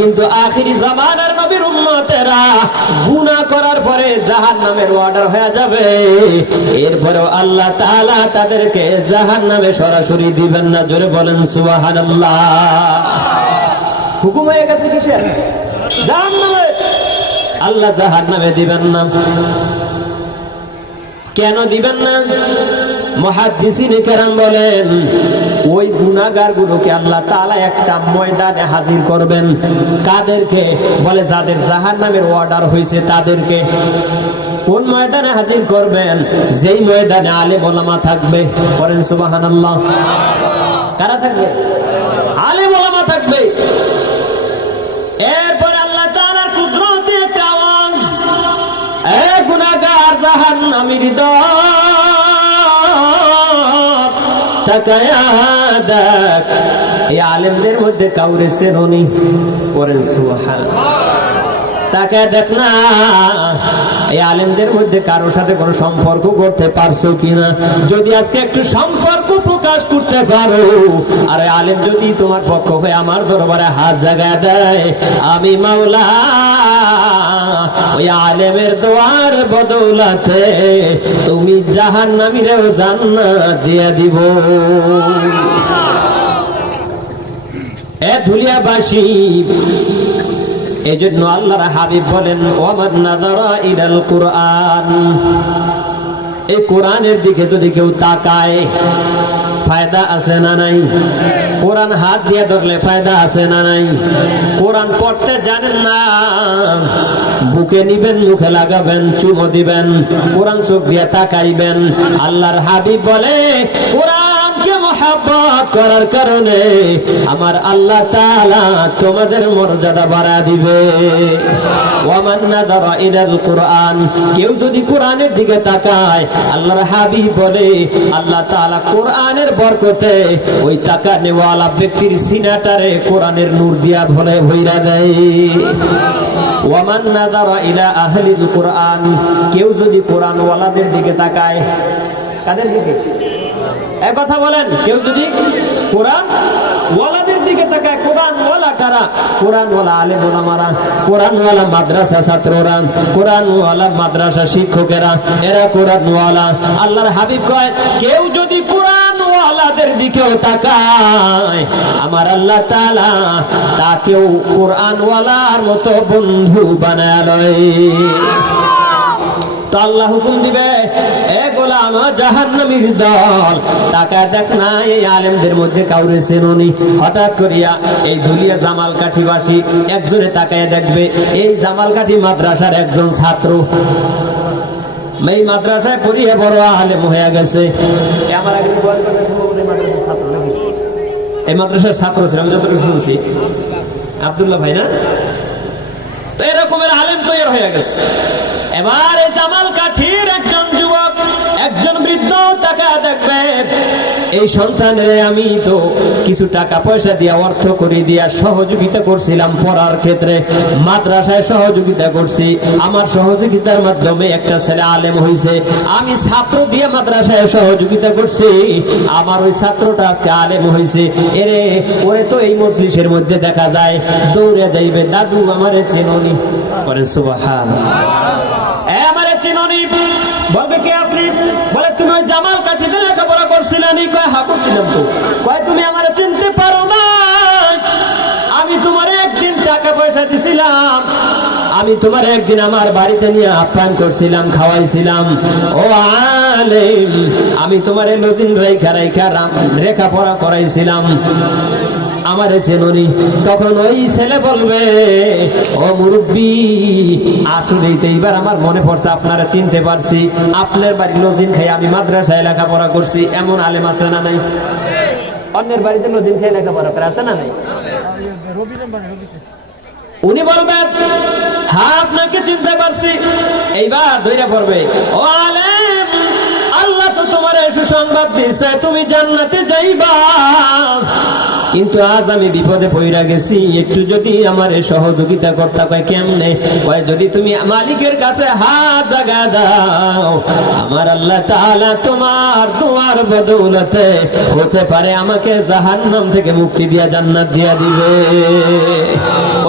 কিন্তু আখিরি জামানার নবীর উম্মতেরা গুনাহ করার পরে জাহান্নামের অর্ডার হয়ে যাবে, এরপরেও আল্লাহ তাআলা তাদেরকে জাহান্নামে সরাসরি দিবেন না। জোরে বলেন সুবহানাল্লাহ। হুকুম হয়ে গেছে কিসের? জাহান্নামে। আল্লাহ জাহান্নামে দিবেন না। কেন দিবেন না? মুহাদ্দিসিনে কেরাম বলেন, ওই গুনাহগার গুলোকে আল্লাহ তাআলা একটা ময়দানে হাজির করবেন। কাদেরকে? বলে যাদের জাহান্নামের অর্ডার হয়েছে তাদেরকে। কোন ময়দানে হাজির করবেন? যেই ময়দানে আলেম ওলামা থাকবে। বলেন সুবহানাল্লাহ। কারা থাকবে? আলেম ওলামা থাকবে। এরপর আল্লাহ তাআলার কুদরতে একটা আওয়াজ, এ গুনাহগার জাহান্নামীর দল, তাকায়া দেখ এই আলেমদের মধ্যে কাউরে চেননি। বলেন সুবহানাল্লাহ। তাকায়া দেখ না এই আলেমদের মধ্যে কারোর সাথে কোনো সম্পর্ক করতে পারছো কিনা। যদি আজকে একটু সম্পর্ক প্রকাশ করতে পারো, আর আলেম যদি তোমার পক্ষ হয়ে আমার দরবারে হাত জাগায় দেয়, আমি মাওলা ওই আলেমের দোয়ার বদৌলতে তুমি জাহান্নামীরেও জান্নাত দিয়ে দিব। এ ধুলিয়াবাসী, এজন্য আল্লাহর হাবিব বলেন, ওয়ামান নাযারা ইলাল কুরআন, এই কোরআনের দিকে যদি কেউ তাকায় ফায়দা আছে না নাই? কোরআন হাত দিয়ে ধরলে ফায়দা আছে না নাই? কোরআন পড়তে জানেন না, বুকে নিবেন, মুখে লাগাবেন, চুমো দিবেন, কোরআন চোখ দিয়ে তাকাইবেন। আল্লাহর হাবিব বলে, কোরআনকে মহব্বত করার কারণে আমার আল্লাহ তাআলা তোমাদের মর্যাদা বাড়ায় দিবে। ওয়ামান নাযারা ইলাল কুরআন, কেউ যদি কোরআনের দিকে তাকায়, আল্লাহর হাবিব বলে আল্লাহ তাআলা কোরআনের বরকতে ওই তাকানেওয়ালা ব্যক্তির সিনাটারে কোরআনের নূর দিয়া ভইরা দেয়। ওয়ামান নাযারা ইলা আহলিল কুরআন, কেউ যদি কোরআন ওয়ালাদের দিকে তাকায়, কাদের দিকে? এক কথা বলেন, কেউ যদি কোরআন ওয়ালাদের দিকে তাকায়, কোরআন ওয়ালা কারা? কোরআন ওয়ালা আলেম ওলামারা, কোরআন ওয়ালা মাদ্রাসা ছাত্ররা, কোরআন ওয়ালা মাদ্রাসা শিক্ষকেরা, এরা কোরআন ওয়ালা। আল্লাহর হাবিব কয়, কেউ যদি কোরআন ওয়ালাদের দিকেও তাকায়, আমার আল্লাহ তাআলা তাকেও কোরআন ওয়ালার মতো বন্ধু বানায় লয়। তো আল্লাহ হুকুম দিবে, এ গোলাম জাহান্নামীর দল, তাকা দেখ না এই আলেমদের মধ্যে কাউরে চেননি। হঠাৎ করিয়া এই ধুলিয়া জামালকাঠিবাসী একজনে তাকায় দেখবে, এই জামালকাঠি মাদ্রাসার একজন ছাত্র, এই মাদ্রাসায় পড়িয়ে বড় আলেম হয়ে গেছে। আমার আগে এই মাদ্রাসার ছাত্র ছিল, আমি যতটুকু শুনছি, আব্দুল্লাহ ভাই না? তো এরকমের আলেম তৈরি হয়ে গেছে। এবার এই জামালকাঠির একজন যুবক, একজন বৃদ্ধ টাকা দেখবে, এই সন্তানের আমি তো কিছু টাকা পয়সা দিয়া, অর্থ করে দিয়া সহযোগিতা করছিলাম পড়ার ক্ষেত্রে, মাদ্রাসায় সহযোগিতা করছি, আমার সহযোগিতার মাধ্যমে একটা ছেলে আলেম হয়েছে, আমি ছাত্র দিয়ে মাদ্রাসায় সহযোগিতা করছি, আমার ওই ছাত্রটা আজকে আলেম হয়েছে। এরে ওরে তো এই মজলিসের মধ্যে দেখা যায়, দৌড়ে যাইবে, দাদু আমারে চেননি। করেন সুবহানাল্লাহ। আমারে চিননি? বলবে কে আপনি? বলে তুমি ওই জামালকাঠিতে লেখাপড়া করছিলেন? কয় হ্যাঁ করছিলাম। তো কয় তুমি আমারে চিনতে পারো না? আমি তোমার একদিন টাকা পয়সা দিছিলাম, আমি তোমার একদিন আমার বাড়িতে নিয়ে আপ্যায়ন করছিলাম, খাওয়াইছিলাম। ও আলেম, আমি তোমার লজিং লেখাপড়া করাইছিলাম, আমারে চেননি? তখন ওই ছেলে বলবে, ও মুরব্বী, আসলেই তো এইবার আমার মনে পড়ছে, আপনারা চিনতে পারছি, আপনার বাড়ি লজিন খাই আমি মাদ্রাসায় লেখাপড়া করছি। এমন আলেম আছে না নাই? অন্যের বাড়িতে লজিন খাই লেখাপড়া করে আছে না নাই? উনি বলবেন, হ্যাঁ আপনাকে চিনতে পারছি। এইবার ধৈর্য পড়বে, ও আলেম, আল্লাহ তো তোমার সুসংবাদ দিছে, তুমি জান্নাতে যাইবা, কিন্তু আজ আমি বিপদে পড়ে গেছি, একটু যদি আমার সহযোগিতা করতে। কয় কেমনে? কয় যদি তুমি মালিকের কাছে হাত জাগা দাও, আমার আল্লাহ তাআলা তোমার দোয়ার বদৌলতে হতে পারে আমাকে জাহান্নাম থেকে মুক্তি দিয়া জান্নাত দিয়া দিবে।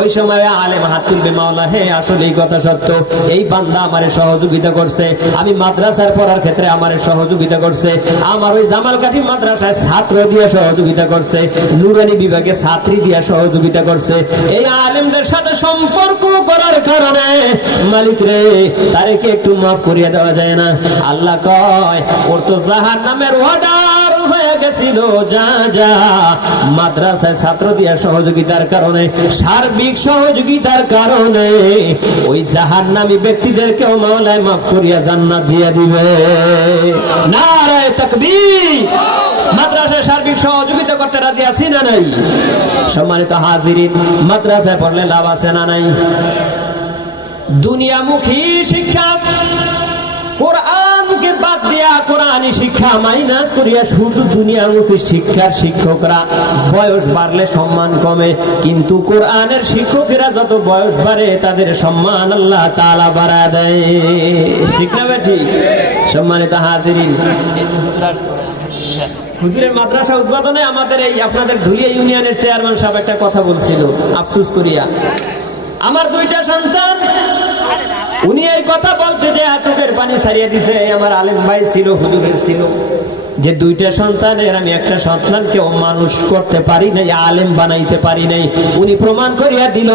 ওই সময় আলেম হাত তুলবে, মাওলা হে আসলে এই কথা সত্য, এই বান্দা আমারে সহযোগিতা করছে, আমি মাদ্রাসার পড়ার ক্ষেত্রে আমারে সহযোগিতা করছে, আমার ওই জামালকাঠি মাদ্রাসায় ছাত্র দিয়ে সহযোগিতা করছে, নুরানি বিভাগে ছাত্রী দিয়ে সহযোগিতা করছে। এই আলেমদের সাথে সম্পর্ক করার কারণে মালিক রে তারে কি একটু মাফ করিয়ে দেওয়া যায় না? আল্লাহ কয় ওর তো জাহান্নামের অর্ডার হয়ে গেছিল, যা যা মাদ্রাসায় ছাত্র দিয়ে সহযোগিতার কারণে, সার্বিক সহযোগিতার কারণে ওই জাহান্নামী ব্যক্তিদেরকেও মাওলায় মাফ করিয়া জান্নাত দিয়ে দিবে। নারে তাকবীর! মাদ্রাসায় সার্বিক সহযোগিতা করতে রাজি আছি না নাই? সম্মানিত হাজিরিন, মাদ্রাসায় পড়লে লাভ আছে না নাই? দুনিয়ামুখী শিক্ষা, কোরআনকে বাদ দিয়া কোরআনী শিক্ষা মাইনাস করিয়া শুধু দুনিয়ামুখী শিক্ষার শিক্ষকরা বয়স বাড়লে সম্মান কমে, কিন্তু কোরআনের শিক্ষকেরা যত বয়স বাড়ে তাদের সম্মান আল্লাহ তাআলা বাড়ায় দেয়। ঠিক না বেঠি? সম্মানিত হাজিরিন, হুজুরের মাদ্রাসা উদ্বোধনে আমাদের এই আপনাদের ধুলিয়া ইউনিয়নের চেয়ারম্যান সাহেব একটা কথা বলছিল আফসোস করিয়া, আমার দুইটা সন্তান, উনি এই কথা বলতে যে চোখের পানি ছাড়িয়ে দিছে। আমার আলেম ভাই ছিল, হুজুরের ছিল, যে দুইটা সন্তানের আমি একটা সন্তানকেও মানুষ করতে পারি নাই, আলেম বানাইতে পারি নাই। উনি প্রমাণ করিয়া দিল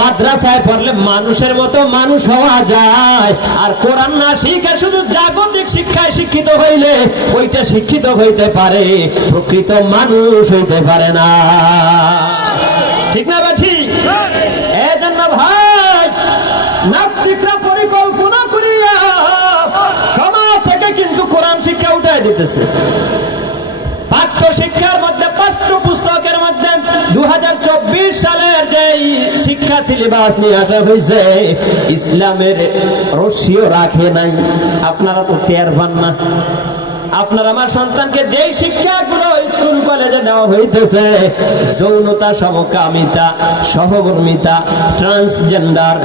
মাদ্রাসায় পড়লে মানুষের মতো মানুষ হওয়া যায়, আর কোরআন না শিখে শুধু জাগতিক শিক্ষায় শিক্ষিত হইলে ওইটা শিক্ষিত হইতে পারে, প্রকৃত মানুষ হইতে পারে না। ঠিক না বা ঠিক? এজন্য ভাই, নাস্তিকরা পরিকল্পনা করিয়া সমাজ থেকে কিন্তু কোরআন শিক্ষা উঠাই দিতেছে। পাঠ্য শিক্ষার মধ্যে, পাঠ্য পুস্তকের মধ্যে 2024 সালের যে শিক্ষা সিলেবাস নিয়ে আসা হয়েছে, ইসলামের রশিও রাখে নাই। আপনারা তো টের পান না। আপনার আমার সন্তানকে যেই শিক্ষাগুলো স্কুল কলেজে দেওয়া হইতেছে, যৌনতা, সমকামিতা, সহকর্মিতা, ট্রান্সজেন্ডার,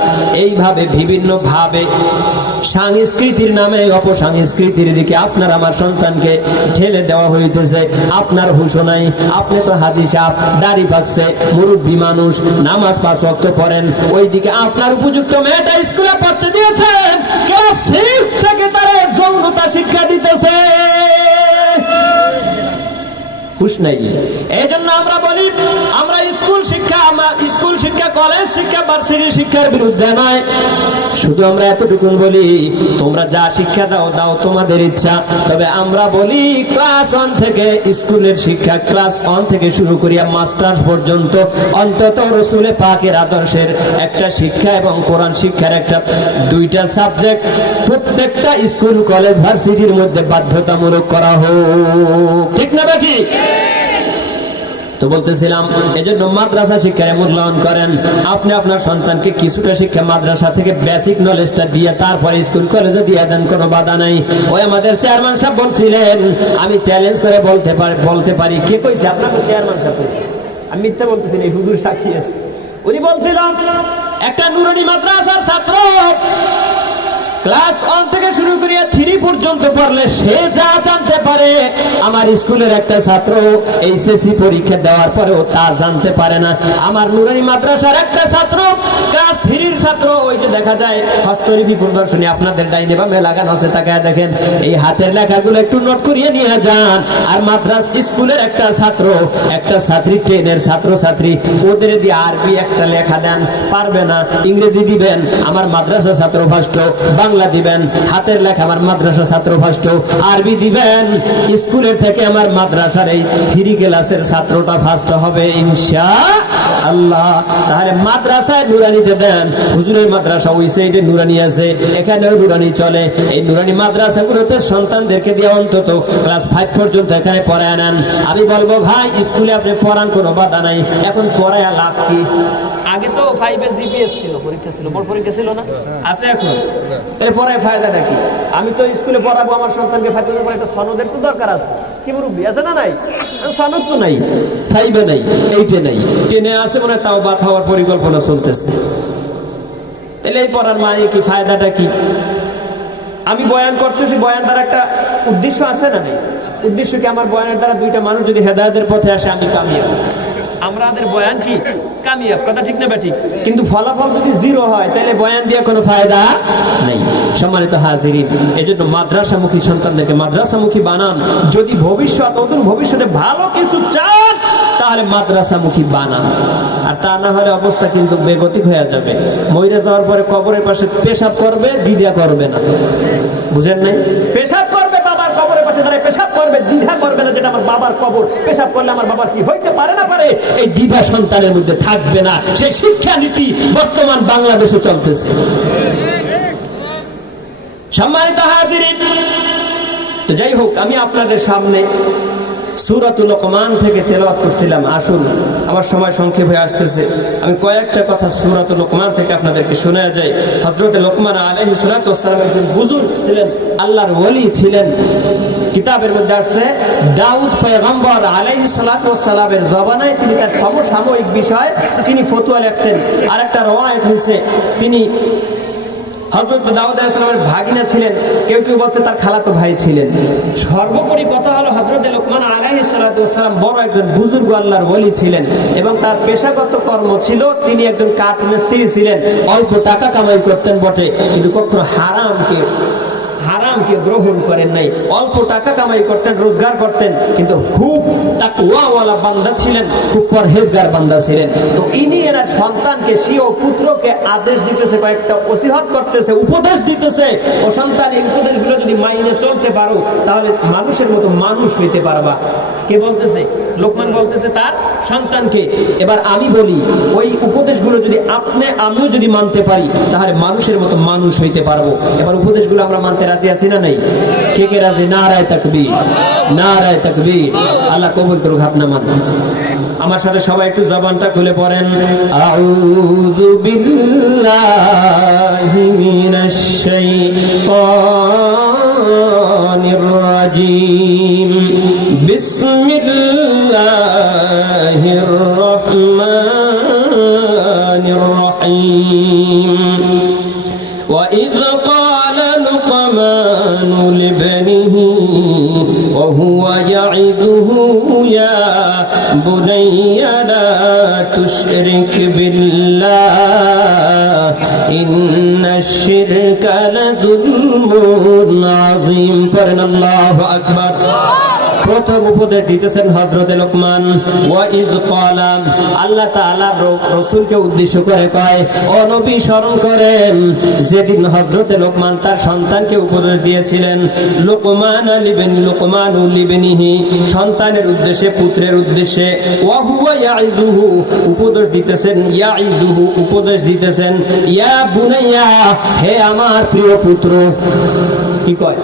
এইভাবে বিভিন্ন ভাবে সংস্কৃতির নামে অপসংস্কৃতির দিকে আপনার আমার সন্তানকে ঠেলে দেওয়া হইতেছে। আপনার হুঁশ নাই, আপনি তো হাজি সাহেব, দাড়ি পাকছে, মুরব্বী মানুষ, নামাজ 5 ওয়াক্ত পড়েন, ওইদিকে আপনার উপযুক্ত মেয়েটা স্কুলে পড়তে দিয়েছেন, ক্লাস 6 থেকে তারা যৌনতা শিক্ষা দিতেছে। হুঁশ নাই। এই জন্য আমরা বলি, আমরা স্কুল শিক্ষা, কলেজ শিক্ষা, ভার্সিটি শিক্ষার বিরুদ্ধে নয়, শুধু আমরা এতটুকুন বলি তোমরা যা শিক্ষা দাও দাও তোমাদের ইচ্ছা, তবে আমরা বলি ক্লাস 1 থেকে স্কুলের শিক্ষা, ক্লাস 1 থেকে শুরু করিয়া মাস্টার্স পর্যন্ত অন্তত রসুলে পাকের আদর্শের একটা শিক্ষা এবং কোরআন শিক্ষার একটা 2টা সাবজেক্ট প্রত্যেকটা স্কুল কলেজ ভার্সিটির মধ্যে বাধ্যতামূলক করা হোক। ঠিক না বাকি? তো বলতেছিলাম, এজন্য মাদ্রাসা শিক্ষার মূল্যায়ন করেন। আপনি আপনার সন্তানকে কিছুটা শিক্ষা মাদ্রাসা থেকে বেসিক নলেজটা দিয়ে তারপরে স্কুল কলেজে দিয়ে দেন, কোনো বাধা নাই। ওই আমাদের চেয়ারম্যান সাহেব বলছিলেন, আমি চ্যালেঞ্জ করে বলতে পারি, কে কইছে? আপনাকে চেয়ারম্যান সাহেব কইছে, আমি মিথ্যা বলতেছি না, এই হুজুর সাক্ষী আছে। উনি বলছিলাম একটা নুরানি মাদ্রাসার ছাত্র ক্লাস 1 থেকে শুরু করিয়া 3 পর্যন্ত পড়লে সে যা জানতে পারে, আমার স্কুলের একটা ছাত্র এইচএসসি পরীক্ষা দেওয়ার পরেও তা জানতে পারে না। আমার নুরানি মাদ্রাসার একটা ছাত্র ক্লাস 3-র ছাত্র, ওই যে দেখা যায় হস্তলিপি প্রদর্শনী আপনাদের ডাইনে বামে লাগানো আছে, তাকায় দেখেন, এই হাতের লেখাগুলো একটু নোট করিয়ে নিয়ে যান। আর মাদ্রাস স্কুলের একটা ছাত্র, একটা ছাত্রী, 10-এর ছাত্র ছাত্রী, ওদের দিয়ে আরবি একটা লেখা দেন, পারবে না। ইংরেজি দিবেন, আমার মাদ্রাসা ছাত্র ফার্স্ট, বাংলা দিবেন, হাতের লেখা আমার মাদ্রাসা ছাত্র ফার্স্ট, আরবি দিবেন, স্কুলের থেকে আমার মাদ্রাসার এই 3 ক্লাসের ছাত্রটা ফার্স্ট হবে ইনশাআল্লাহ। তাহলে মাদ্রাসায় নুরানিতে দেন, হুজুরের মাদ্রাসা ওই সাইডে নুরানি আছে, এখানেও নুরানি চলে। এই নুরানি মাদ্রাসাগুলোতে সন্তানদেরকে দিয়ে অন্তত ক্লাস 5 পর্যন্ত এখানে পড়ায় নেন। আমি বলবো ভাই, স্কুলে আপনি পড়ান, কোনো বাধা নাই, এখন পড়ায় লাভ কি? আগে তো 5-এর জিপিএস ছিল, পরীক্ষা ছিল, বড় পরীক্ষা ছিল না, আছে এখন? তাহলে পড়ায় ফায়দা নাকি? আমি তো স্কুলে পড়াবো আমার সন্তানকে, ফাতিমার পরে একটা সনদের তো দরকার আছে, কি মুরব্বী আছে না নাই? সনদ তো নাই, 5-এ নাই, 8-এ নাই, 10-এ আছে মনে, তাও বাদ হওয়ার পরিকল্পনা চলতেছে। তাহলে এই পড়ার মানে কি, ফায়দাটা কি? আমি বয়ান করতেছি, বয়ান দ্বারা একটা উদ্দেশ্য আছে না নেই? উদ্দেশ্য কি? আমার বয়ানের দ্বারা 2টা মানুষ যদি হেদায়েতের পথে আসে, আমি কামিয়াব। আমাদের বয়ান কি কামিয়াব, কথা ঠিক না ঠিক? কিন্তু ফলাফল যদি জিরো হয় তাহলে বয়ান দিয়ে কোনো ফায়দা নেই। সম্মানিত হাজিরিন, এজন্য মাদ্রাসামুখী সন্তানদেরকে মাদ্রাসামুখী বানান। যদি অদূর ভবিষ্যতে ভালো কিছু চান তাহলে মাদ্রাসামুখী বানান, আর তা না হলে অবস্থা কিন্তু বেগতিক হয়ে যাবে। মইরা যাওয়ার পরে কবরের পাশে পেশাব করবে, দ্বিধা করবে না। বুঝেন নাই? পেশাব করবে, বাবার কবরের পাশে দাঁড়ায় পেশাব করবে, দ্বিধা করবে না, যেটা আমার বাবার কবর, পেশাব করলে আমার বাবার কি হইতে পারে না পারে, এই দ্বিধা সন্তানের মধ্যে থাকবে না। সেই শিক্ষানীতি বর্তমান বাংলাদেশে চলতেছে। সম্মানিত হাজিরিন, তো যাই হোক, আমি আপনাদের সামনে সূরাতুল লোকমান থেকে তেলাওয়াত করছিলাম। আসুন, আমার সময় সংক্ষেপ হয়ে আসতেছে, আমি কয়েকটা কথা সূরাতুল লোকমান থেকে আপনাদেরকে শোনা যায়। হযরত লোকমান আলাইহিস সালাতু ওয়াস সালাম একজন বুজুর্গ ছিলেন, আল্লাহর ওলি ছিলেন। কিতাবের মধ্যে আসছে দাউদ পয়গম্বর আলাইহিস সালাতু ওয়াস সালামের জবানায় তিনি তার সমসাময়িক বিষয় তিনি ফতোয়া লিখতেন। আরেকটা রওয়ায়াত হয়েছে তিনি হযরত দাউদ আলাইহিস সালামের ভাগিনা ছিলেন, কেউ কেউ বলছে তার খালাতো ভাই ছিলেন। সর্বোপরি কথা হলো হযরত লোকমান আলাইহিস সালাতু ওয়াস সালাম বড় একজন বুজুর্গ আল্লাহর ওলি ছিলেন, এবং তার পেশাগত কর্ম ছিল তিনি একজন কাঠ মিস্ত্রি ছিলেন। অল্প টাকা কামাই করতেন বটে, কিন্তু কখনো হারামকে গ্রহণ করেন নাই। অল্প টাকা কামাই করতেন, রোজগার করতেন, কিন্তু খুব তাকওয়াওয়ালা বান্দা ছিলেন, খুব পরহেজগার বান্দা ছিলেন। তো ইনি এনার সন্তানকে, স্বীয় পুত্রকে আদেশ দিতেছে, কয়েকটা ওসিহত করতেছে, উপদেশ দিতেছে, ও সন্তান এই উপদেশগুলো যদি মাইনে চলতে পারো তাহলে মানুষের মতো মানুষ হইতে পারবা। কে বলতেছে? লোকমান বলতেছে তার সন্তানকে। এবার আমি বলি, ওই উপদেশগুলো যদি আমিও যদি মানতে পারি তাহলে মানুষের মতো মানুষ হইতে পারবো। এবার উপদেশগুলো আমরা মানতে রাজি আছি না নাই? কে কে রাজি? নারায়ে তাকবীর, নারায়ে তাকবীর। আল্লাহ কবুল করুক আপনার মান। আমার সাথে সবাই একটু জবানটা খুলে পড়েন, আউযু বিল্লাহি মিনাশ শাইতানির রাজীম, বিসমিল্লাহির রহমানির রহিম। وإذ قال لقمان لابنه وهو يعظه يا بني لا تشرك بالله إن الشرك لظلم عظيم. قرن الله أكبر. প্রথম উপদেশ দিতেছেন হযরতে লোকমান। ওয়াইজ ক্বালা, আল্লাহ তাআলা রাসূলকে উদ্দেশ্য করে কয়, ও নবী স্মরণ করেন যেদিন হযরতে লোকমান তার সন্তানকে উপদেশ দিয়েছিলেন। লুকমান লিবনিহি, সন্তানের উদ্দেশ্যে, পুত্রের উদ্দেশ্যে। ওয়া হুয়া ইয়াইযুহু, উপদেশ দিতেছেন, ইয়াইযুহু, উপদেশ দিতেছেন, ইয়া বুনাইয়া, হে আমার প্রিয় পুত্র। কি কয়?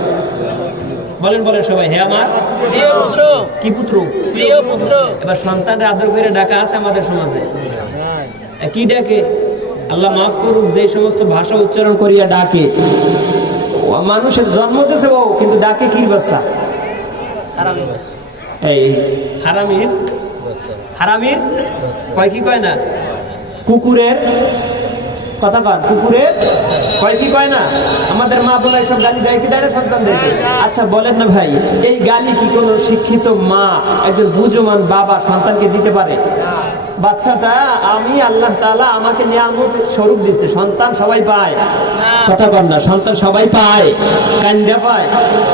বলেন বলেন সবাই, হে আমার প্রিয় পুত্র। কি পুত্র? প্রিয় পুত্র। এবার সন্তানরা আদর করে ডাকা আছে আমাদের সমাজে, কি ডাকে? আল্লাহ মাফ করুক, যে সমস্ত ভাষা উচ্চারণ করিয়া ডাকে, মানুষের জন্ম দিয়েছে ও, কিন্তু ডাকে কি বাচ্চা? এই হারামির, হারামির কয়, কি কয় না? কুকুরের কথা কন, কুকুরের কয়, কি কয় না? আমাদের মা বোন সব গালি দেয় কি দেয় না সন্তানদেরকে? আচ্ছা বলেন না ভাই, এই গালি কি কোনো শিক্ষিত মা, একজন বুঝমান বাবা সন্তানকে দিতে পারে? বাচ্চাটা আমি আল্লাহ তাআলা আমাকে নিয়ামত স্বরূপ দিয়েছে, সন্তান সবাই পায়, কথা কন না? সন্তান সবাই পায়, কান্দা পায়,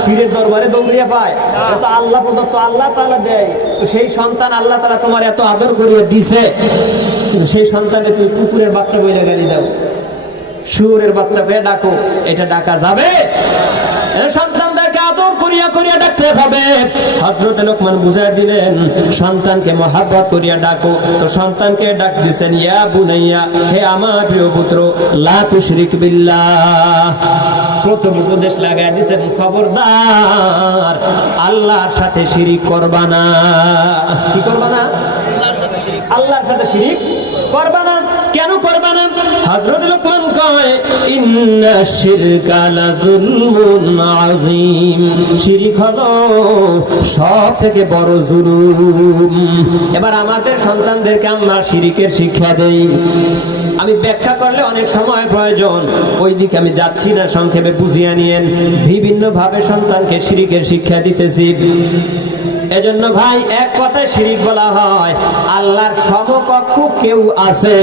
পীরের দরবারে দৌড়িয়া পায়, তো আল্লাহ প্রদত্ত, আল্লাহ তাআলা দেয়। তো সেই সন্তান আল্লাহ তাআলা তোমার এত আদর করিয়া দিছে, কিন্তু সেই সন্তানকে তুমি কুকুরের বাচ্চা বইলে গালি দাও, শুয়োরের বাচ্চা পেয়ে ডাকো, এটা ডাকা যাবে? সন্তানদেরকে আদর করিয়া করিয়া ডাকতে হবে। হযরত লোকমান বুঝাই দিলেন, সন্তানকে মহব্বত করিয়া ডাকো। তো সন্তানকে ডাক দিছেন, ইয়া বুনাইয়া, হে আমার প্রিয় পুত্র, লা তুশরিক বিল্লাহ। প্রথম উপদেশ লাগাই দিছেন, খবরদার আল্লাহর সাথে শিরিক করবা না। কি করবা না? আল্লাহর সাথে শিরিক করবা না। কেন করবা না? হযরত লোকমান কয়, ইন্নাশ শিরকা লাযুলমুন আযীম, শিরিক হলো সব থেকে বড় জুলুম। এবার আমাদের সন্তানদেরকে আমরা শিরিকের শিক্ষা দেই। আমি ব্যাখ্যা করলে অনেক সময় প্রয়োজন, ওই দিকে আমি যাচ্ছি না, সংক্ষেপে বুঝিয়ে নিয়েন। বিভিন্ন ভাবে সন্তানকে শিরিকের শিক্ষা দিতেছি। এজন্য ভাই এক কথায় শিরিক বলা হয় আল্লাহর সমকক্ষ কেউ আছে,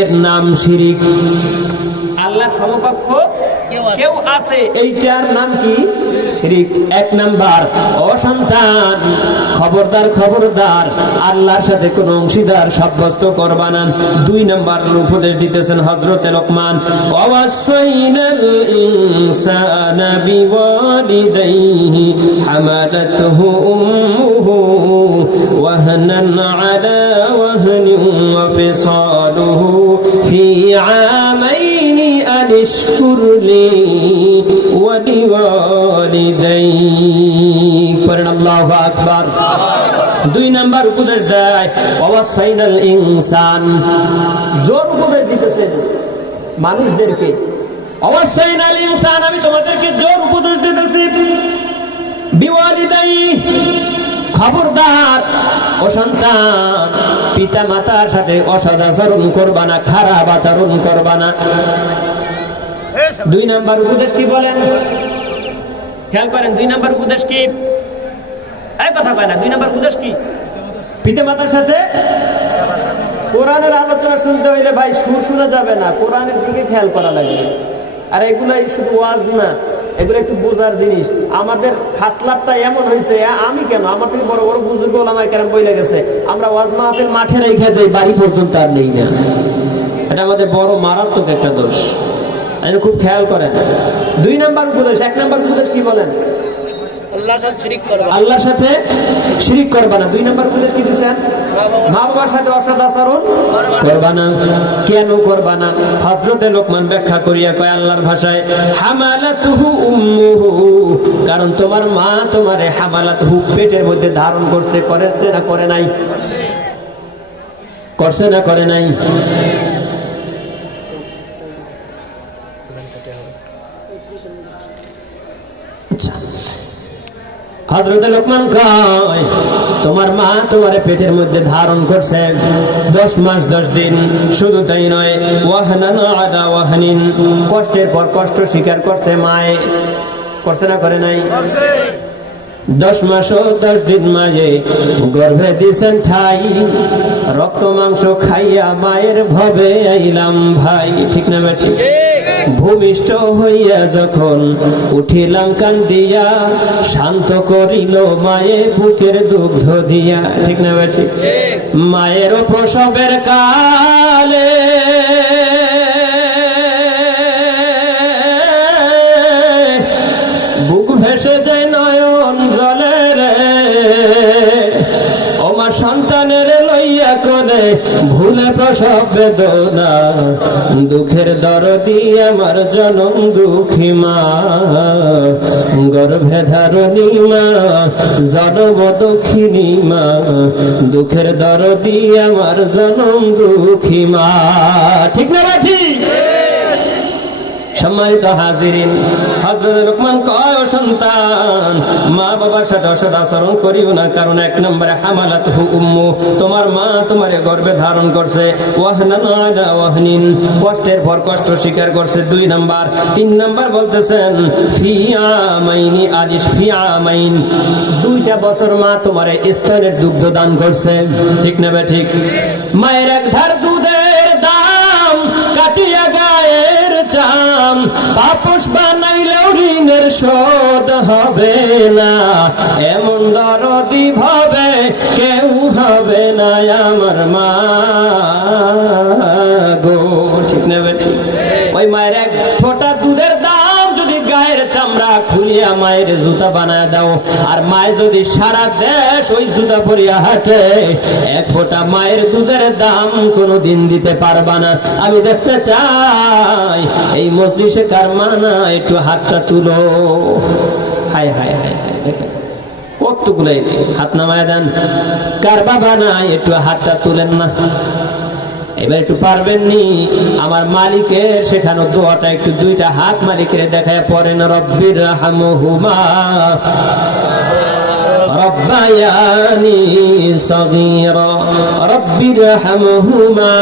এর নাম শিরিক। আল্লাহর সমকক্ষ কেউ আছে, এইটার নাম কি? শিরিক। এক নাম্বার, ও সন্তান খবরদার খবরদার আল্লাহর সাথে কোন অংশীদার সাব্যস্ত করবা না। দুই নাম্বার উপদেশ দিতেছেন হযরতে লোকমান, ওয়াসাইনাল ইনসানা বিওয়ালিদাইহি হামালাতহু উম্মুহু ওয়াহনান আলা ওয়াহনিন ওয়া ফিসালুহু ফি আমাইনি আনিশকুর লি ওয়া লিওয়ালিদাইক। পড়েন আল্লাহু আকবার। দুই নাম্বার উপদেশ দেয় ওয়াসাইনাল ইনসান, জোর উপদেশ দিতেছেন মানুষদেরকে। ওয়াসাইনাল ইনসান, আমি তোমাদেরকে জোর উপদেশ দিতেছি। বিওয়ালিদাই, খবরদার ও সন্তান পিতা মাতার সাথে অসৎ আচরণ করবা না, খারাপ আচরণ করবা না। দুই নাম্বার উপদেশ কি বলেন? খেয়াল করেন, দুই নাম্বার উপদেশ কি? এই কথা কয় না, দুই নাম্বার উপদেশ কি? পিতা মাতার সাথে কোরআনের আলোচনা শুনতে হইলে ভাই সুর শোনা যাবে না, কোরআনের দিকে খেয়াল করা লাগবে। আর এগুলো শুধু ওয়াজ না, এগুলো একটু বোঝার জিনিস। আমাদের খাসলাতটা এমন হয়েছে, আমি কেন, আমার থেকে বড় বড় বুজুর্গ ওলামায়ে কেরাম বলে গেছে, আমরা ওয়াজ মাহফিল মাঠে রেখে যাই, বাড়ি পর্যন্ত আর নেই না। এটা আমাদের বড় মারাত্মক একটা দোষ, খুব খেয়াল করেন। দুই নাম্বার উপদেশ। এক নাম্বার উপদেশ কি বলেন? আল্লাহর সাথে শিরিক করবা না। দুই নাম্বার উপদেশ কি দিচ্ছেন? মা বাবার সাথে অসৎ আচরণ করবা না। কেন করবা না? হযরতে লোকমান ব্যাখ্যা করিয়া কয় আল্লাহর ভাষায়, হামালাতুহু উম্মুহু, কারণ তোমার মা তোমারে হামালাতুহু পেটের মধ্যে ধারণ করছে। করেছে না করে নাই? করছে না করে নাই? হযরতে লোকমান কয় তোমার মা তোমার পেটের মধ্যে ধারণ করছে 10 মাস 10 দিন। শুধু তাই নয়, ওয়াহনান আলা ওয়াহনিন, কষ্টের পর কষ্ট স্বীকার করছে মায়ে। করছে না করে নাই? 10 মাস ও 10 দিন মায়ে গর্ভে দিছেন ঠাই, রক্ত মাংস খাইয়া মায়ের ভবে আইলাম ভাই। ঠিক না বেটি? ভূমিষ্ঠ হইয়া যখন উঠিলাম কান্দিয়া, শান্ত করিল মায়ে বুকের দুগ্ধ দিয়া। ঠিক না বেটি? মায়ের প্রসবের কালে বুক ভেসে যায় নয়ন জলে রে, ওমা সন্তানের লইয়া কোলে ভুলে প্রসব বেদনা, দুঃখের দরদি আমার জনম দুঃখী মা, গর্ভে ধারণী মা, জনম দুঃখিনী মা, দুঃখের দরদি আমার জনম দুঃখী মা। ঠিক না বাঠি? সম্মানিত হাজিরিন, হযরত লোকমান কয় ও সন্তান মা বাবার সাথে অসৎ আচরণ করিও না। কারণ এক নম্বরে হামালাতুহু উম্মু, তোমার মা তোমারে গর্ভে ধারণ করছে, ওয়াহনান আলা ওয়াহনিন, কষ্টের পর কষ্ট স্বীকার করছে। 2 নাম্বার। 3 নাম্বার বলতেছেন ফি আমাইনি আলিশ ফি আমাইন, 2টা বছর মা তোমারে স্তনের দুগ্ধ দান করছে। ঠিক না বে ঠিক? মায়ের এক ধার দুধের দাম কাটিয়া গায়ের চাম, পাপস বানাইলেও ঋণের শোধ হবে না, এমন দরদি ভাবে কেউ হবে না আমার মা গো। ঠিক না বেঠি? ওই মায়ের এক ফোঁটা দুধের দাম যদি গায়ের চামড়া খুলিয়া মায়ের জুতা বানায় দাও, আর মায়ের যদি সারা দেশ ওই জুতা পরিয়া হাঁটে, এক ফোঁটা মায়ের দুধের দাম কোনোদিন দিতে পারবা না। আমি দেখতে চাই এই মজলিসে কার মানা, একটু হাতটা তুলো। হায় হায় হায় হায়, দেখেন কতগুলো হাত নামায় দেন। কার বাবা নাই, একটু হাতটা তুলেন না। এবার একটু পারবেন নি আমার মালিকের শেখানো দোয়াটা একটু 2টা হাত মালিকের দেখায় পড়েন, রব্বির রাহমহুমা ربياني صغيرا رب ارحمهما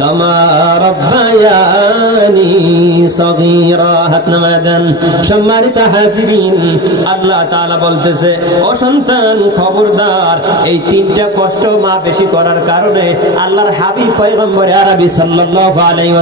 كما ربياني صغيرا হাত নামায় দেন। সম্মানিত হাজিরিন, আল্লাহ তাআলা বলতেছে, ও সন্তান খবরদার, এই তিনটা কষ্ট মা বেশি করার কারণে আল্লাহর হাবিব পয়গম্বর আরবি সাল্লাল্লাহু আলাইহি